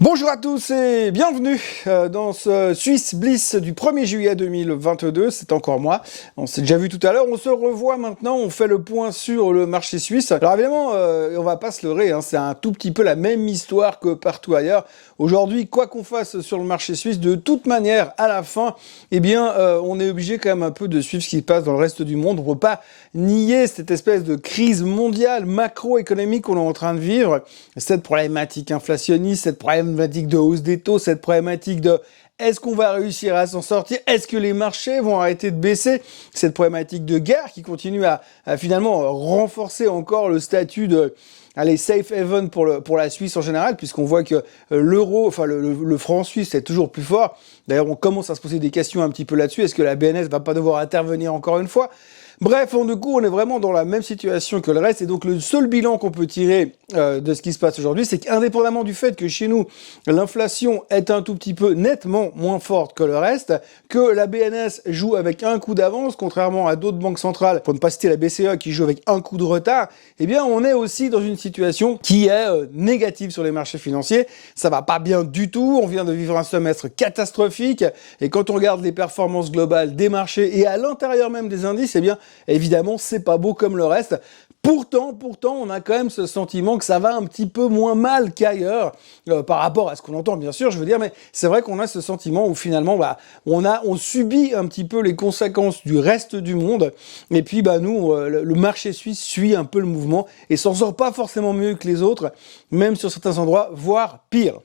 Bonjour à tous et bienvenue dans ce Swiss Bliss du 1er juillet 2022, c'est encore moi, on s'est déjà vu tout à l'heure, on se revoit maintenant, on fait le point sur le marché suisse. Alors évidemment, on va pas se leurrer, hein, c'est un tout petit peu la même histoire que partout ailleurs. Aujourd'hui, quoi qu'on fasse sur le marché suisse, de toute manière, à la fin, eh bien, on est obligé quand même un peu de suivre ce qui se passe dans le reste du monde. On ne peut pas nier cette espèce de crise mondiale macroéconomique qu'on est en train de vivre, cette problématique inflationniste, cette problématique de hausse des taux, cette problématique de est-ce qu'on va réussir à s'en sortir? Est-ce que les marchés vont arrêter de baisser? Cette problématique de guerre qui continue à finalement renforcer encore le statut de safe haven pour la Suisse en général, puisqu'on voit que l'euro, enfin le franc suisse est toujours plus fort. D'ailleurs, on commence à se poser des questions un petit peu là-dessus. Est-ce que la BNS va pas devoir intervenir encore une fois? Bref, du coup, on est vraiment dans la même situation que le reste. Et donc, le seul bilan qu'on peut tirer de ce qui se passe aujourd'hui, c'est qu'indépendamment du fait que chez nous, l'inflation est un tout petit peu nettement moins forte que le reste, que la BNS joue avec un coup d'avance, contrairement à d'autres banques centrales, pour ne pas citer la BCE qui joue avec un coup de retard, eh bien, on est aussi dans une situation qui est négative sur les marchés financiers. Ça va pas bien du tout. On vient de vivre un semestre catastrophique. Et quand on regarde les performances globales des marchés et à l'intérieur même des indices, eh bien, évidemment, c'est pas beau comme le reste. Pourtant, on a quand même ce sentiment que ça va un petit peu moins mal qu'ailleurs, par rapport à ce qu'on entend, bien sûr, je veux dire, mais c'est vrai qu'on a ce sentiment où finalement, on subit un petit peu les conséquences du reste du monde, et puis, nous, le marché suisse suit un peu le mouvement, et s'en sort pas forcément mieux que les autres, même sur certains endroits, voire pire.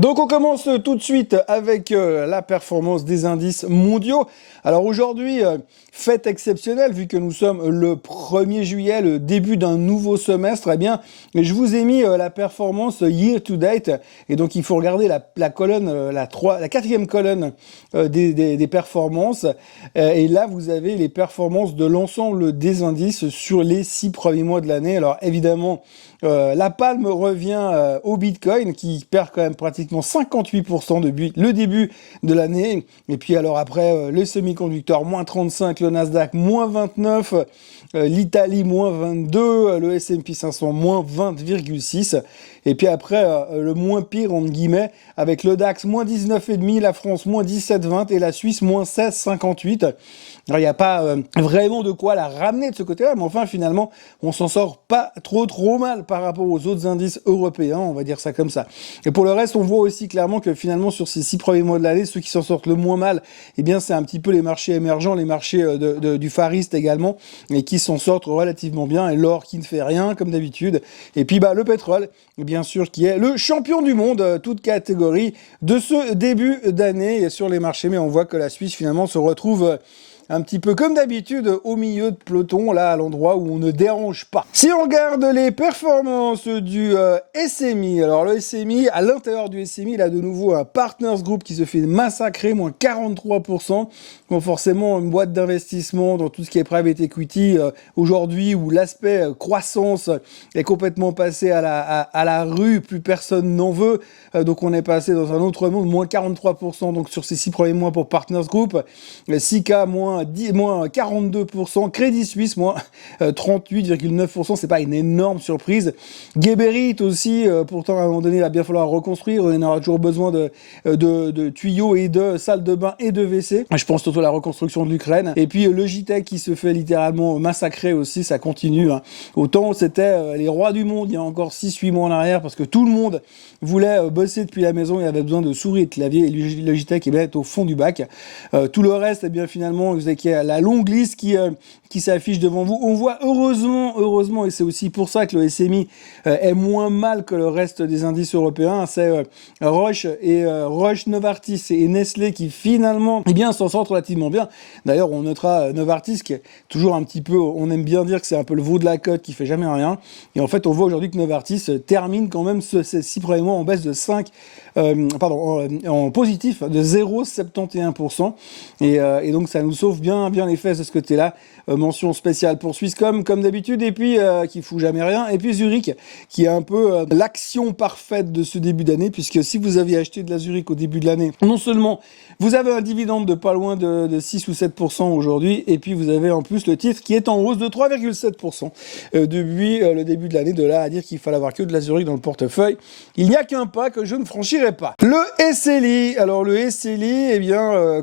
Donc on commence tout de suite avec la performance des indices mondiaux. Alors aujourd'hui, fête exceptionnelle, vu que nous sommes le 1er juillet, le début d'un nouveau semestre, eh bien, je vous ai mis la performance year to date. Et donc il faut regarder la colonne, la quatrième colonne des performances. Et là, vous avez les performances de l'ensemble des indices sur les 6 premiers mois de l'année. Alors évidemment, la palme revient au Bitcoin qui perd quand même pratiquement 58% depuis le début de l'année. Et puis alors après, les semi-conducteurs, moins 35, le Nasdaq, moins 29, l'Italie, moins 22, le S&P 500, moins 20,6. Et puis après, le moins pire, entre guillemets, avec le DAX, moins 19,5, la France, moins 17,20 et la Suisse, moins 16,58. Alors, il n'y a pas vraiment de quoi la ramener de ce côté-là, mais enfin, finalement, on s'en sort pas trop mal par rapport aux autres indices européens, on va dire ça comme ça. Et pour le reste, on voit aussi clairement que finalement, sur ces 6 premiers mois de l'année, ceux qui s'en sortent le moins mal, eh bien, c'est un petit peu les marchés émergents, les marchés du Far East également, et qui s'en sortent relativement bien, et l'or qui ne fait rien, comme d'habitude. Et puis, le pétrole, bien sûr, qui est le champion du monde, toute catégorie, de ce début d'année sur les marchés. Mais on voit que la Suisse, finalement, se retrouve un petit peu comme d'habitude au milieu de peloton, là, à l'endroit où on ne dérange pas. Si on regarde les performances du SMI, alors le SMI, à l'intérieur du SMI, il a de nouveau un Partners Group qui se fait massacrer, moins 43%. Donc forcément, une boîte d'investissement dans tout ce qui est private equity, aujourd'hui, où l'aspect croissance est complètement passé à la rue, plus personne n'en veut. Donc on est passé dans un autre monde, moins 43% donc sur ces 6 premiers mois pour Partners Group. 6K, moins 42%, Crédit Suisse, moins 38,9%, c'est pas une énorme surprise. Geberit aussi, pourtant à un moment donné, il va bien falloir reconstruire, on aura toujours besoin de tuyaux et de salles de bain et de WC. Je pense surtout à la reconstruction de l'Ukraine. Et puis Logitech qui se fait littéralement massacrer aussi, ça continue. Hein. Autant c'était les rois du monde il y a encore 6-8 mois en arrière, parce que tout le monde voulait bosser depuis la maison, il avait besoin de souris et de clavier, et Logitech est au fond du bac. Tout le reste, eh bien finalement, vous avec la longue liste qui s'affiche devant vous. On voit heureusement, et c'est aussi pour ça que le SMI est moins mal que le reste des indices européens, c'est Roche, Novartis et Nestlé qui finalement s'en sortent relativement bien. D'ailleurs, on notera Novartis qui est toujours un petit peu, on aime bien dire que c'est un peu le veau de la côte qui fait jamais rien. Et en fait, on voit aujourd'hui que Novartis termine quand même ces 6 premiers mois en baisse de 5, en positif de 0,71%. Et donc, ça nous sauve bien les fesses de ce côté-là. Mention spéciale pour Swisscom comme d'habitude, et puis qui fout jamais rien, et puis Zurich qui est un peu l'action parfaite de ce début d'année, puisque si vous aviez acheté de la Zurich au début de l'année, non seulement vous avez un dividende de pas loin de 6 ou 7% aujourd'hui, et puis vous avez en plus le titre qui est en hausse de 3,7% depuis le début de l'année. De là à dire qu'il fallait avoir que de la Zurich dans le portefeuille, il n'y a qu'un pas que je ne franchirai pas. Le SLI, alors le SLI,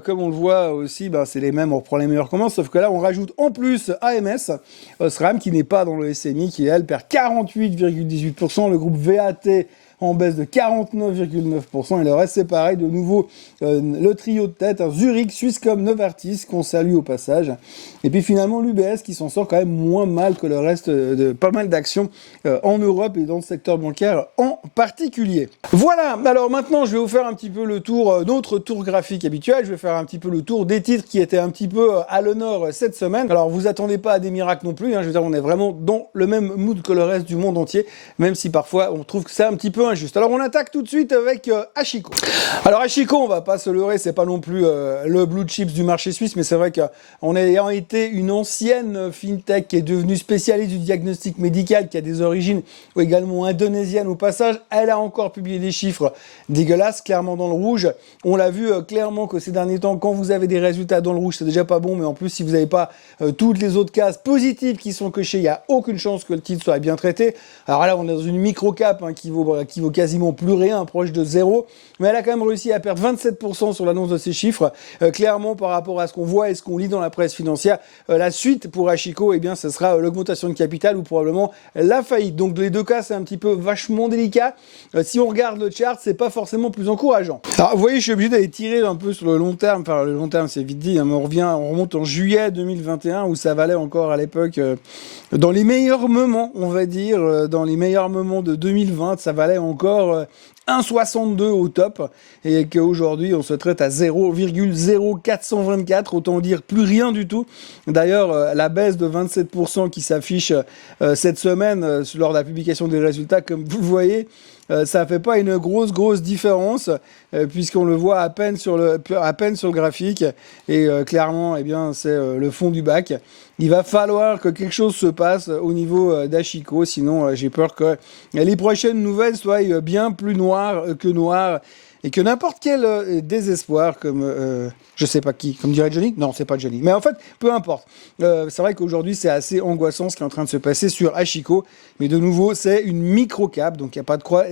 comme on le voit aussi, c'est les mêmes, on reprend les meilleures commandes, sauf que là on rajoute en plus AMS, Osram qui n'est pas dans le SMI, qui elle perd 48,18%, le groupe VAT en baisse de 49,9%, et le reste c'est pareil, de nouveau le trio de tête, Zurich, Swisscom, Novartis, qu'on salue au passage, et puis finalement l'UBS qui s'en sort quand même moins mal que le reste de pas mal d'actions en Europe et dans le secteur bancaire en particulier. Voilà, alors maintenant je vais vous faire un petit peu le tour, notre tour graphique habituel, je vais faire un petit peu le tour des titres qui étaient un petit peu à l'honneur cette semaine. Alors vous attendez pas à des miracles non plus, je veux dire on est vraiment dans le même mood que le reste du monde entier, même si parfois on trouve que c'est un petit peu injuste. Alors on attaque tout de suite avec Ashiko. Alors Ashiko, on va pas se leurrer, c'est pas non plus le blue chips du marché suisse, mais c'est vrai qu'en ayant été une ancienne fintech qui est devenue spécialiste du diagnostic médical, qui a des origines également indonésiennes au passage, elle a encore publié des chiffres dégueulasses, clairement dans le rouge. On l'a vu clairement que ces derniers temps, quand vous avez des résultats dans le rouge, c'est déjà pas bon, mais en plus si vous n'avez pas toutes les autres cases positives qui sont cochées, il n'y a aucune chance que le titre soit bien traité. Alors là, on est dans une micro-cap qui vaut quasiment plus rien, proche de zéro, mais elle a quand même réussi à perdre 27% sur l'annonce de ces chiffres. Clairement, par rapport à ce qu'on voit et ce qu'on lit dans la presse financière, la suite pour Ashiko, ce sera l'augmentation de capital ou probablement la faillite. Donc les deux cas, c'est un petit peu vachement délicat. Si on regarde le chart, c'est pas forcément plus encourageant. Alors vous voyez, je suis obligé d'aller tirer un peu sur le long terme. Enfin, le long terme, c'est vite dit, mais on remonte en juillet 2021 où ça valait encore à l'époque, dans les meilleurs moments, on va dire, dans les meilleurs moments de 2020, ça valait encore 1,62 au top, et qu'aujourd'hui on se traite à 0,0424, autant dire plus rien du tout. D'ailleurs, la baisse de 27% qui s'affiche cette semaine lors de la publication des résultats, comme vous le voyez, ça fait pas une grosse différence, puisqu'on le voit à peine sur le graphique, et clairement, c'est le fond du bac. Il va falloir que quelque chose se passe au niveau d'Ashiko, sinon j'ai peur que les prochaines nouvelles soient bien plus noires que noires, et que n'importe quel désespoir, comme je sais pas qui, comme dirait Johnny, non c'est pas Johnny, mais en fait peu importe. C'est vrai qu'aujourd'hui c'est assez angoissant ce qui est en train de se passer sur Ashiko, mais de nouveau c'est une micro-cap, donc il n'y a pas de quoi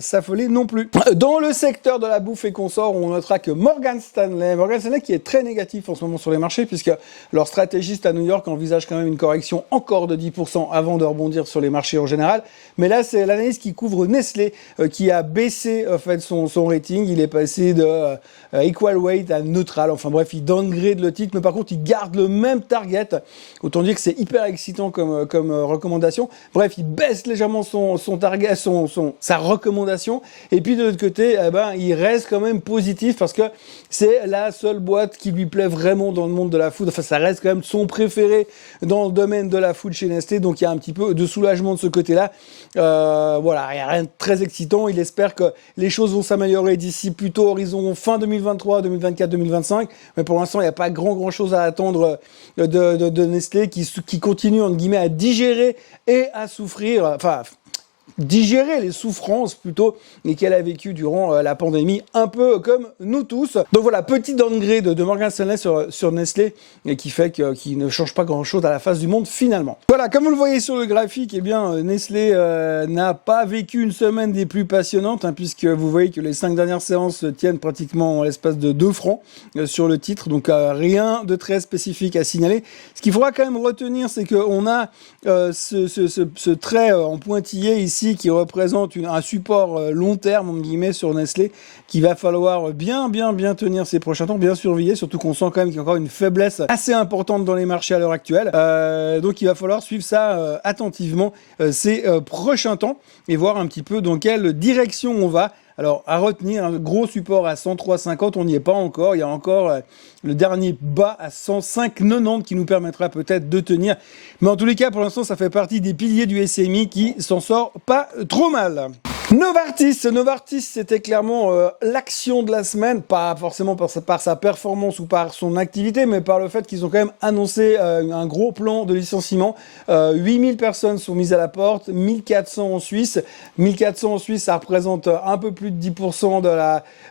s'affoler non plus. Dans le secteur de la bouffe et consorts, on notera que Morgan Stanley qui est très négatif en ce moment sur les marchés, puisque leur stratégiste à New York envisage quand même une correction encore de 10% avant de rebondir sur les marchés en général. Mais là c'est l'analyse qui couvre Nestlé qui a baissé en fait son rating, il est passé de equal weight à neutral, enfin bref, il downgrade le titre, mais par contre il garde le même target, autant dire que c'est hyper excitant comme recommandation. Bref, il baisse légèrement son target, sa recommandation, et puis de l'autre côté, il reste quand même positif, parce que c'est la seule boîte qui lui plaît vraiment dans le monde de la food, enfin ça reste quand même son préféré dans le domaine de la food chez Nestlé, donc il y a un petit peu de soulagement de ce côté-là. Voilà, il n'y a rien de très excitant, il espère que les choses vont s'améliorer d'ici plutôt horizon fin 2023, 2024, 2025, mais pour l'instant il n'y a pas grand chose à attendre de Nestlé qui continue entre guillemets à digérer et à souffrir, enfin digérer les souffrances plutôt qu'elle a vécues durant la pandémie, un peu comme nous tous. Donc voilà, petit downgrade de Morgan Stanley sur Nestlé, et qui fait qu'il ne change pas grand chose à la face du monde finalement. Voilà, comme vous le voyez sur le graphique, Nestlé n'a pas vécu une semaine des plus passionnantes, puisque vous voyez que les 5 dernières séances tiennent pratiquement en l'espace de 2 francs sur le titre, donc rien de très spécifique à signaler. Ce qu'il faudra quand même retenir, c'est qu'on a ce trait en pointillé ici ici qui représente un support long terme, entre guillemets, sur Nestlé, qu'il va falloir bien tenir ces prochains temps, bien surveiller, surtout qu'on sent quand même qu'il y a encore une faiblesse assez importante dans les marchés à l'heure actuelle. Donc il va falloir suivre ça attentivement ces prochains temps et voir un petit peu dans quelle direction on va. Alors, à retenir, un gros support à 103,50, on n'y est pas encore. Il y a encore le dernier bas à 105,90 qui nous permettra peut-être de tenir. Mais en tous les cas, pour l'instant, ça fait partie des piliers du SMI qui s'en sort pas trop mal. Novartis, c'était clairement l'action de la semaine, pas forcément par sa performance ou par son activité, mais par le fait qu'ils ont quand même annoncé un gros plan de licenciement. 8000 personnes sont mises à la porte, 1400 en Suisse. 1400 en Suisse, ça représente un peu plus de 10%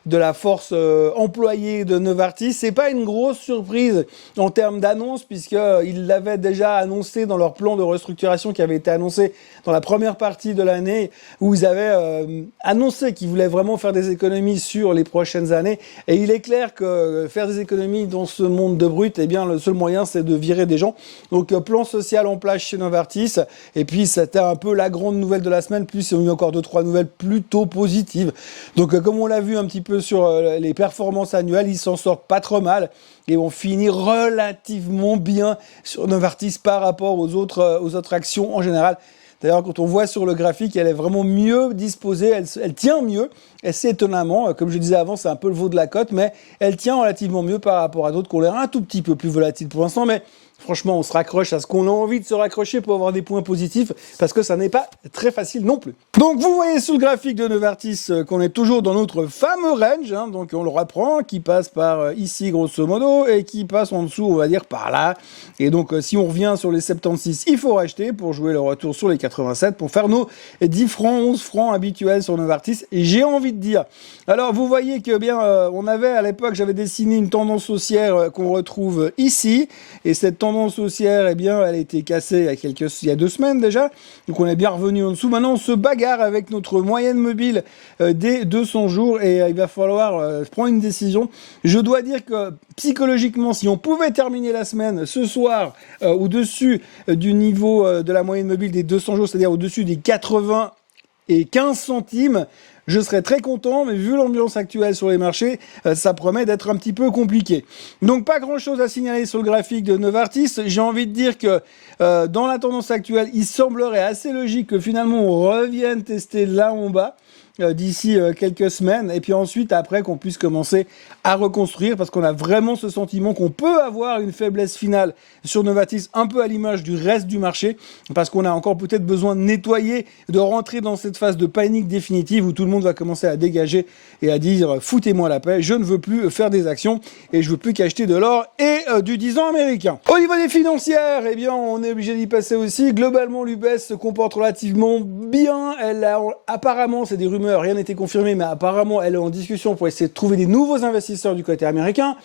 de la force employée de Novartis. C'est pas une grosse surprise en termes d'annonce, puisqu'ils l'avaient déjà annoncé dans leur plan de restructuration qui avait été annoncé dans la première partie de l'année, où ils avaient annoncé qu'ils voulaient vraiment faire des économies sur les prochaines années. Et il est clair que faire des économies dans ce monde de brut, eh bien, le seul moyen, c'est de virer des gens. Donc, plan social en place chez Novartis. Et puis, c'était un peu la grande nouvelle de la semaine. Plus, il y a eu encore 2-3 nouvelles plutôt positives. Donc, comme on l'a vu un petit peu sur les performances annuelles, ils s'en sortent pas trop mal. Et on finit relativement bien sur Novartis par rapport aux autres actions en général. D'ailleurs, quand on voit sur le graphique, elle est vraiment mieux disposée, elle tient mieux, assez étonnamment. Comme je disais avant, c'est un peu le veau de la cote, mais elle tient relativement mieux par rapport à d'autres qui ont l'air un tout petit peu plus volatiles pour l'instant. Mais franchement, on se raccroche à ce qu'on a envie de se raccrocher pour avoir des points positifs, parce que ça n'est pas très facile non plus. Donc, vous voyez sur le graphique de Novartis qu'on est toujours dans notre fameux range, hein, donc on le reprend, qui passe par ici, grosso modo, et qui passe en dessous, on va dire, par là. Et donc, si on revient sur les 76, il faut racheter pour jouer le retour sur les 87, pour faire nos 10 francs, 11 francs habituels sur Novartis. Et j'ai envie de dire, alors, vous voyez que bien, on avait, à l'époque, j'avais dessiné une tendance haussière qu'on retrouve ici, et cette tendance haussière, eh bien, elle a été cassée il y a 2 semaines déjà. Donc, on est bien revenu en dessous. Maintenant, on se bagarre avec notre moyenne mobile des 200 jours et il va falloir prendre une décision. Je dois dire que psychologiquement, si on pouvait terminer la semaine ce soir au-dessus du niveau de la moyenne mobile des 200 jours, c'est-à-dire au-dessus des 95 centimes, je serais très content, mais vu l'ambiance actuelle sur les marchés, ça promet d'être un petit peu compliqué. Donc pas grand-chose à signaler sur le graphique de Novartis. J'ai envie de dire que dans la tendance actuelle, il semblerait assez logique que finalement on revienne tester là en bas d'ici quelques semaines, et puis ensuite après qu'on puisse commencer à reconstruire, parce qu'on a vraiment ce sentiment qu'on peut avoir une faiblesse finale sur Novartis, un peu à l'image du reste du marché, parce qu'on a encore peut-être besoin de nettoyer, de rentrer dans cette phase de panique définitive où tout le monde va commencer à dégager et à dire foutez-moi la paix, je ne veux plus faire des actions et je veux plus qu'acheter de l'or et du 10 ans américain. Au niveau des financières, eh bien on est obligé d'y passer aussi. Globalement, l'UBS se comporte relativement bien. Elle a apparemment, c'est des rumeurs, rien n'était confirmé, mais apparemment elle est en discussion pour essayer de trouver des nouveaux investisseurs du côté américain,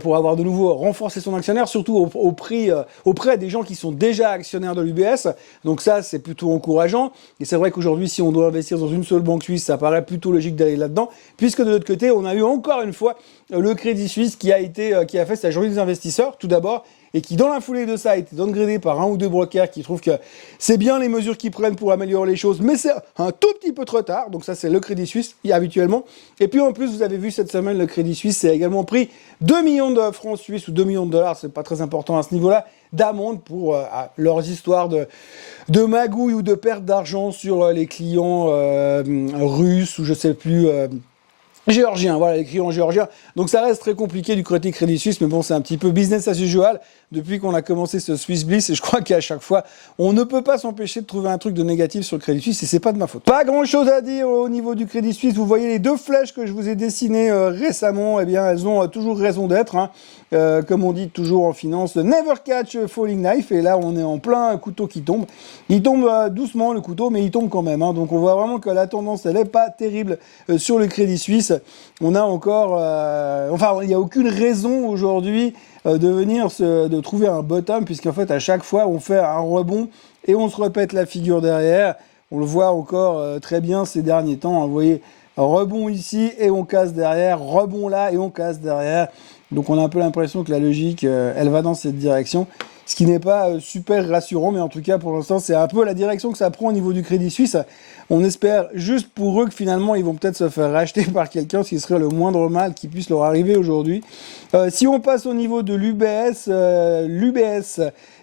pour avoir de nouveau renforcé son actionnaire, surtout auprès des gens qui sont déjà actionnaires de l'UBS. Donc ça, c'est plutôt encourageant. Et c'est vrai qu'aujourd'hui, si on doit investir dans une seule banque suisse, ça paraît plutôt logique d'aller là-dedans, puisque de l'autre côté, on a eu encore une fois le Crédit Suisse qui a fait sa journée des investisseurs, tout d'abord, et qui, dans la foulée de ça, a été downgradé par 1 ou 2 brokers qui trouvent que c'est bien les mesures qu'ils prennent pour améliorer les choses, mais c'est un tout petit peu trop tard. Donc ça, c'est le Crédit Suisse, habituellement. Et puis en plus, vous avez vu cette semaine, le Crédit Suisse a également pris 2 millions de francs suisses ou 2 millions de dollars, c'est pas très important à ce niveau-là, d'amende pour leurs histoires de magouille ou de perte d'argent sur les clients russes ou je sais plus... géorgiens, voilà, les clients géorgiens. Donc ça reste très compliqué du côté Crédit Suisse, mais bon, c'est un petit peu business as usual depuis qu'on a commencé ce Swiss Bliss, et je crois qu'à chaque fois, on ne peut pas s'empêcher de trouver un truc de négatif sur le Crédit Suisse, et c'est pas de ma faute. Pas grand chose à dire au niveau du Crédit Suisse. Vous voyez les 2 flèches que je vous ai dessinées récemment, eh bien, elles ont toujours raison d'être, hein. Comme on dit toujours en finance, never catch a falling knife, et là, on est en plein couteau qui tombe. Il tombe doucement, le couteau, mais il tombe quand même, hein. Donc on voit vraiment que la tendance, elle est pas terrible sur le Crédit Suisse. On a encore... enfin, il n'y a aucune raison aujourd'hui de trouver un bottom, puisqu'en fait, à chaque fois, on fait un rebond et on se répète la figure derrière. On le voit encore très bien ces derniers temps, hein. Vous voyez, rebond ici et on casse derrière, rebond là et on casse derrière. Donc on a un peu l'impression que la logique, elle va dans cette direction. ce qui n'est pas super rassurant, mais en tout cas pour l'instant c'est un peu la direction que ça prend au niveau du Crédit Suisse. On espère juste pour eux que finalement ils vont peut-être se faire racheter par quelqu'un, ce qui serait le moindre mal qui puisse leur arriver aujourd'hui. Si on passe au niveau de l'UBS,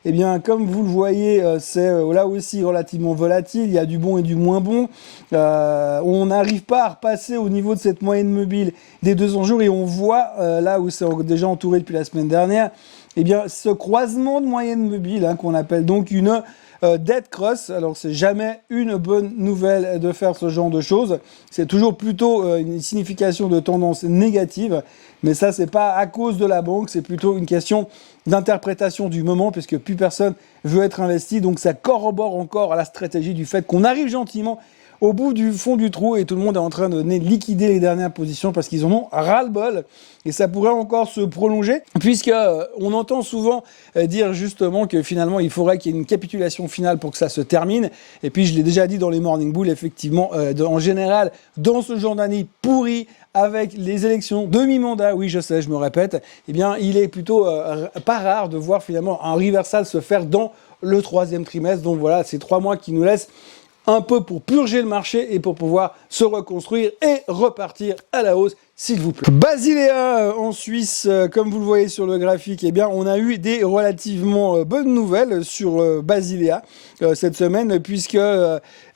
eh bien comme vous le voyez, c'est là aussi relativement volatile, il y a du bon et du moins bon. On n'arrive pas à repasser au niveau de cette moyenne mobile des 200 jours et on voit là où c'est déjà entouré depuis la semaine dernière, eh bien ce croisement de moyenne mobile qu'on appelle donc une dead cross. Alors c'est jamais une bonne nouvelle de faire ce genre de choses, c'est toujours plutôt une signification de tendance négative, mais ça c'est pas à cause de la banque, c'est plutôt une question d'interprétation du moment puisque plus personne veut être investi, donc ça corrobore encore à la stratégie du fait qu'on arrive gentiment au bout du fond du trou et tout le monde est en train de liquider les dernières positions parce qu'ils en ont ras-le-bol et ça pourrait encore se prolonger puisque on entend souvent dire justement que finalement il faudrait qu'il y ait une capitulation finale pour que ça se termine et puis je l'ai déjà dit dans les Morning Bull, effectivement en général dans ce genre d'année pourri avec les élections de mi-mandat, oui je sais, je me répète, eh bien il est plutôt pas rare de voir finalement un reversal se faire dans le troisième trimestre, donc voilà, c'est 3 mois qui nous laissent un peu pour purger le marché et pour pouvoir se reconstruire et repartir à la hausse, s'il vous plaît. Basilea en Suisse, comme vous le voyez sur le graphique, eh bien, on a eu des relativement bonnes nouvelles sur Basilea cette semaine, puisque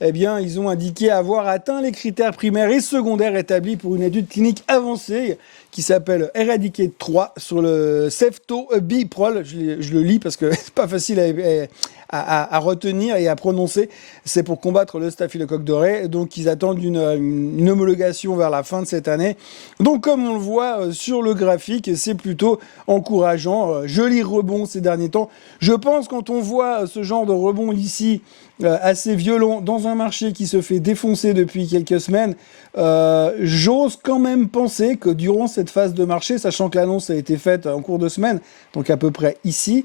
eh bien, ils ont indiqué avoir atteint les critères primaires et secondaires établis pour une étude clinique avancée qui s'appelle Eradicate 3 sur le ceftobiprole. Je le lis parce que c'est pas facile à retenir et à prononcer. C'est pour combattre le staphylocoque doré. Donc, ils attendent une homologation vers la fin de cette année. Donc, comme on le voit sur le graphique, c'est plutôt encourageant. Joli rebond ces derniers temps. Je pense quand on voit ce genre de rebond ici, assez violent, dans un marché qui se fait défoncer depuis quelques semaines, j'ose quand même penser que durant cette phase de marché, sachant que l'annonce a été faite en cours de semaine, donc à peu près ici,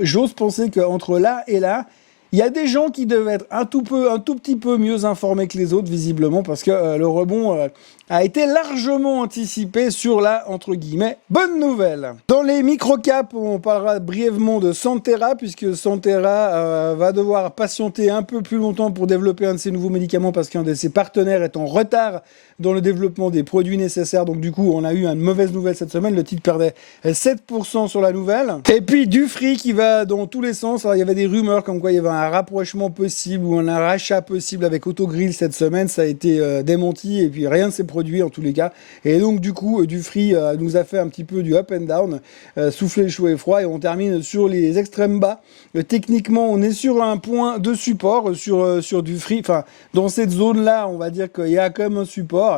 j'ose penser qu'entre là et là, il y a des gens qui devaient être un tout petit peu mieux informés que les autres, visiblement, parce que le rebond a été largement anticipé sur la, entre guillemets, bonne nouvelle. Dans les microcaps, on parlera brièvement de Santhera, puisque Santhera va devoir patienter un peu plus longtemps pour développer un de ses nouveaux médicaments, parce qu'un de ses partenaires est en retard dans le développement des produits nécessaires. Donc du coup, on a eu une mauvaise nouvelle cette semaine. Le titre perdait 7% sur la nouvelle. Et puis Dufry qui va dans tous les sens. Alors il y avait des rumeurs comme quoi il y avait un rapprochement possible ou un rachat possible avec Autogrill cette semaine. Ça a été démenti et puis rien ne s'est produit en tous les cas. Et donc du coup, Dufry nous a fait un petit peu du up and down, souffler chaud et froid, et on termine sur les extrêmes bas. Techniquement, on est sur un point de support sur Dufry. Enfin, dans cette zone-là, on va dire qu'il y a quand même un support.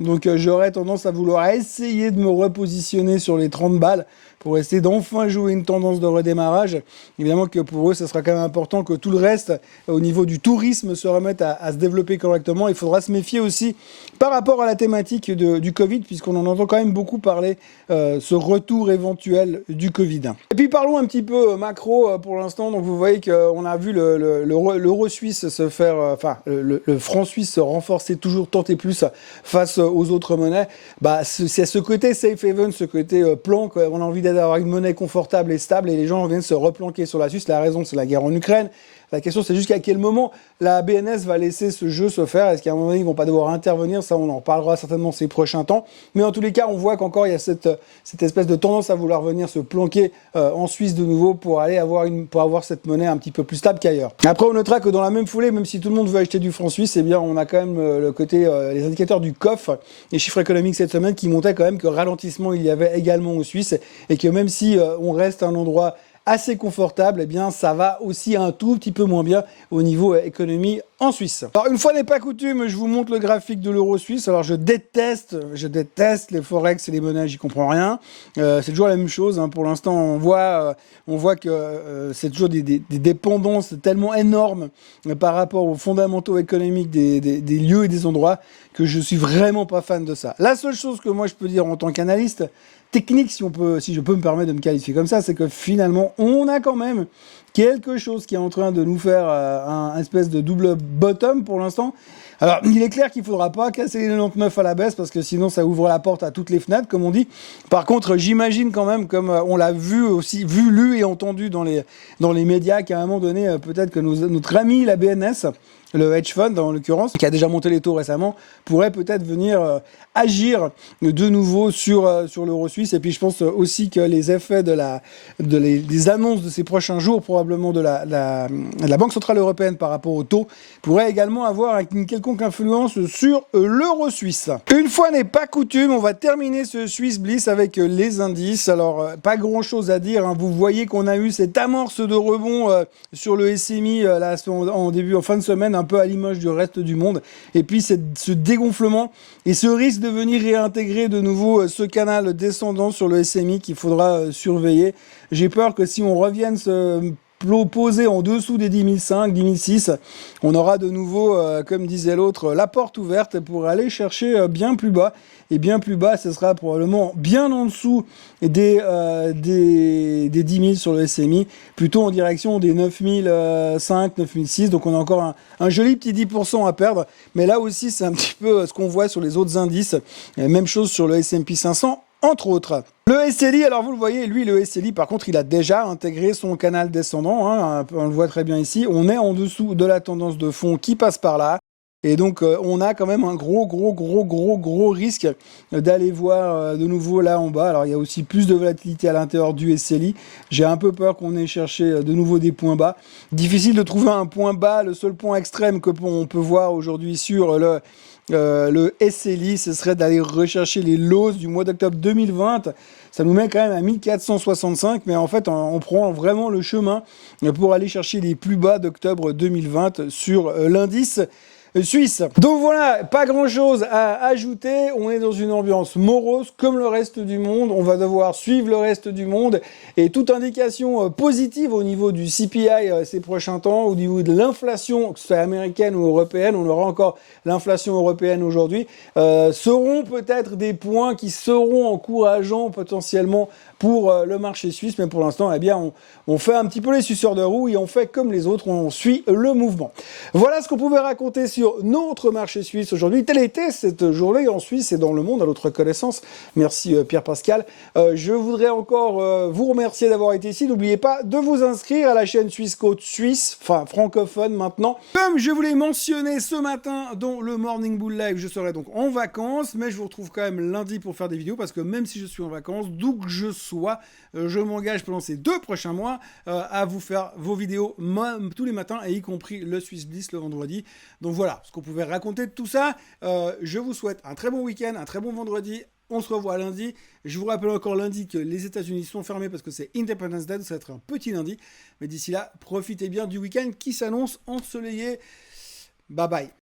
Donc j'aurais tendance à vouloir essayer de me repositionner sur les 30 balles pour essayer d'enfin jouer une tendance de redémarrage. Évidemment que pour eux, ça sera quand même important que tout le reste, au niveau du tourisme, se remette à se développer correctement. Il faudra se méfier aussi par rapport à la thématique du Covid, puisqu'on en entend quand même beaucoup parler, ce retour éventuel du Covid. Et puis parlons un petit peu macro pour l'instant. Donc vous voyez qu'on a vu l'euro suisse se faire, le franc suisse se renforcer toujours tant et plus face aux autres monnaies. Bah, c'est ce côté safe haven, ce côté plan, on a envie d'avoir une monnaie confortable et stable, et les gens viennent se replanquer sur la Suisse. La raison, c'est la guerre en Ukraine. La question, c'est jusqu'à quel moment la BNS va laisser ce jeu se faire. Est-ce qu'à un moment donné, ils vont pas devoir intervenir? Ça, on en parlera certainement ces prochains temps. Mais en tous les cas, on voit qu'encore, il y a cette espèce de tendance à vouloir venir se planquer en Suisse de nouveau pour aller avoir cette monnaie un petit peu plus stable qu'ailleurs. Après, on notera que dans la même foulée, même si tout le monde veut acheter du franc suisse, eh bien, on a quand même le côté, les indicateurs du COF, les chiffres économiques cette semaine, qui montraient quand même que ralentissement il y avait également aux Suisses, et que même si on reste à un endroit assez confortable, eh bien ça va aussi un tout petit peu moins bien au niveau économie en Suisse. Alors une fois n'est pas coutume, je vous montre le graphique de l'euro suisse. Alors je déteste les forex et les monnaies, j'y comprends rien. C'est toujours la même chose, hein. Pour l'instant on voit que c'est toujours des dépendances tellement énormes par rapport aux fondamentaux économiques des lieux et des endroits que je suis vraiment pas fan de ça. La seule chose que moi je peux dire en tant qu'analyste technique, si je peux me permettre de me qualifier comme ça, c'est que finalement, on a quand même quelque chose qui est en train de nous faire un espèce de double bottom pour l'instant. Alors, il est clair qu'il ne faudra pas casser les 99 à la baisse parce que sinon, ça ouvre la porte à toutes les fenêtres, comme on dit. Par contre, j'imagine quand même, comme on l'a vu aussi, lu et entendu dans les médias, qu'à un moment donné, peut-être que notre ami, la BNS, le hedge fund en l'occurrence, qui a déjà monté les taux récemment, pourrait peut-être venir agir de nouveau sur l'euro suisse. Et puis je pense aussi que les effets des annonces de ces prochains jours, probablement de la Banque Centrale Européenne par rapport au taux, pourraient également avoir une quelconque influence sur l'euro suisse. Une fois n'est pas coutume, on va terminer ce Swiss Bliss avec les indices. Alors, pas grand-chose à dire, hein. Vous voyez qu'on a eu cette amorce de rebond sur le SMI là, en fin de semaine, un peu à l'image du reste du monde. Et puis, ce dégonflement et ce risque de venir réintégrer de nouveau ce canal descendant sur le SMI qu'il faudra surveiller. J'ai peur que si on revienne se poser en dessous des 10 500, 10 600, on aura de nouveau, comme disait l'autre, la porte ouverte pour aller chercher bien plus bas. Et bien plus bas, ce sera probablement bien en dessous des 10 000 sur le SMI, plutôt en direction des 9 500, 9 600. Donc on a encore un joli petit 10% à perdre. Mais là aussi, c'est un petit peu ce qu'on voit sur les autres indices. Même chose sur le S&P 500. Entre autres. Le SLI, alors vous le voyez, lui, le SLI, par contre, il a déjà intégré son canal descendant, hein, on le voit très bien ici. On est en dessous de la tendance de fond qui passe par là. Et donc, on a quand même un gros risque d'aller voir de nouveau là en bas. Alors, il y a aussi plus de volatilité à l'intérieur du SLI. J'ai un peu peur qu'on ait cherché de nouveau des points bas. Difficile de trouver un point bas. Le seul point extrême que on peut voir aujourd'hui sur le SLI, ce serait d'aller rechercher les lows du mois d'octobre 2020. Ça nous met quand même à 1465, mais en fait, on prend vraiment le chemin pour aller chercher les plus bas d'octobre 2020 sur l'indice suisse. Donc voilà, pas grand chose à ajouter. On est dans une ambiance morose comme le reste du monde. On va devoir suivre le reste du monde et toute indication positive au niveau du CPI ces prochains temps, au niveau de l'inflation, que ce soit américaine ou européenne, on aura encore l'inflation européenne aujourd'hui, seront peut-être des points qui seront encourageants potentiellement pour le marché suisse, mais pour l'instant, eh bien, on fait un petit peu les suceurs de roue et on fait comme les autres, on suit le mouvement. Voilà ce qu'on pouvait raconter sur notre marché suisse aujourd'hui. Telle était cette journée en Suisse et dans le monde, à notre connaissance. Merci Pierre-Pascal. Je voudrais encore vous remercier d'avoir été ici. N'oubliez pas de vous inscrire à la chaîne Suisse Côte Suisse, enfin francophone maintenant. Comme je vous l'ai mentionné ce matin dans le Morning Bull Live, je serai donc en vacances, mais je vous retrouve quand même lundi pour faire des vidéos parce que même si je suis en vacances, d'où que je sois, je m'engage pendant ces 2 prochains mois à vous faire vos vidéos tous les matins, et y compris le Swiss Bliss le vendredi. Donc voilà ce qu'on pouvait raconter de tout ça. Je vous souhaite un très bon week-end, un très bon vendredi. On se revoit lundi. Je vous rappelle encore lundi que les États-Unis sont fermés parce que c'est Independence Day, ça va être un petit lundi. Mais d'ici là, profitez bien du week-end qui s'annonce ensoleillé. Bye bye.